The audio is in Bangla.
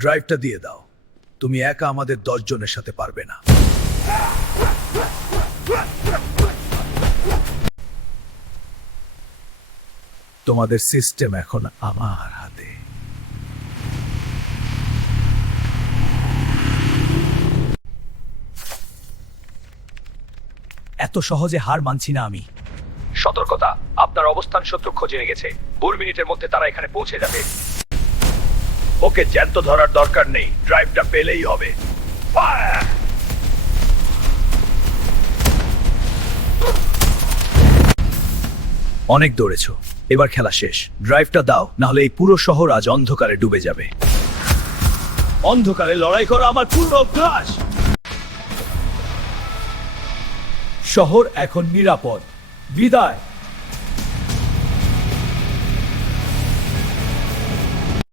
ড্রাইভটা দিয়ে দাও। তুমি একা আমাদের 10 জনের সাথে পারবে না। তোমাদের সিস্টেম এখন আমার হাতে। এত সহজে হার মানছি না আমি। সতর্কতা, আপনার অবস্থান শত্রু খোঁজে গেছে। 2 মিনিটের মধ্যে তারা এখানে পৌঁছে যাবে। ওকে জ্যান্ত ধরার দরকার নেই, ড্রাইভটা পেলেই হবে। ফায়ার! অনেক দৌড়েছো, এবার খেলা শেষ। ড্রাইভটা দাও, না হলে এই পুরো শহর আজ অন্ধকারে ডুবে যাবে। অন্ধকারে লড়াই করা আমার পূর্ণ অভ্যাস। শহর এখন নিরাপদ। বিদায়।